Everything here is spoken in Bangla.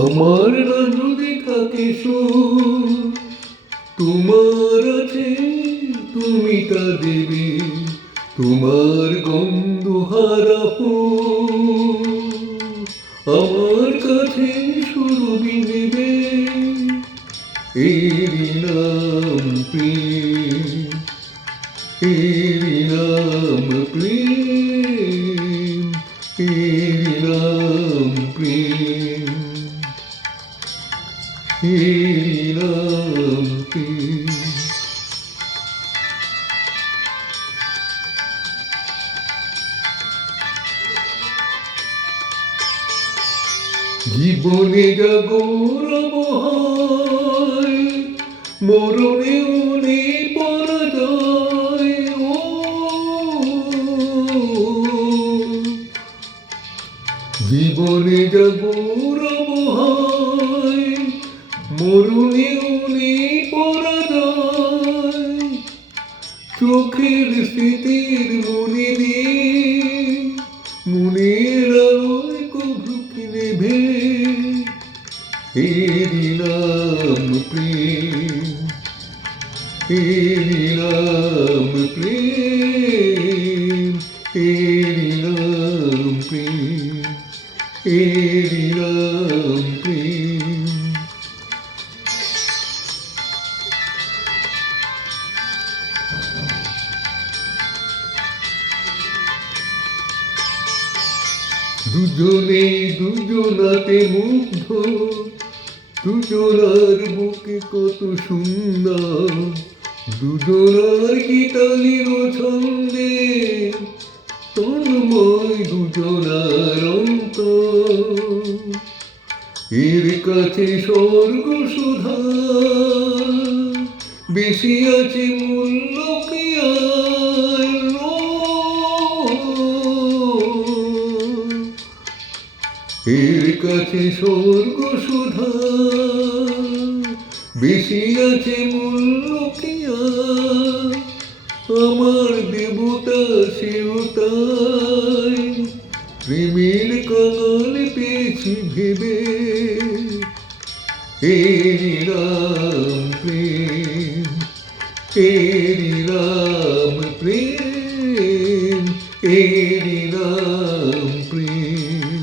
আমার না যদি থাকে সুর, তোমার আছে তুমি তা দেবে, তোমার গন্ধ হারা ফুল আমার কাছে সুরভি নেবে, এরই নাম প্রেম, এরই নাম প্রেম, এরই নাম প্রেম, এরই নাম প্রেম। জীবনে যা গৌরব হয়, মরণেও নেই পরাজয়। ও জীবনে যা গৌরব হয়, মরণেও নেই পরাজয়। চোখের স্মৃতির মনে নেই, মনের আলোয় কভু কি নেভে, এরই নাম প্রেম, এরই নাম প্রেম, এরই নাম প্রেম, এরই নাম প্রেম। দুজনেই দুজনাতে মুগ্ধ, দুজনার বুকে কত সুন্দর, দুজনার গীতালির ছন্দে তন্ময় দুজনার অন্তর। এর কাছে স্বর্গ সুধা বেশি আছে মূল্য কি আর? এর কাছে স্বর্গ সুধা বেশি আছে মূল্য কি আর? আমার দেবতা সেও তাই, প্রেমের কাঙাল পেয়েছি ভেবে, এরই নাম প্রেম, এরই নাম প্রেম, এরই নাম প্রেম,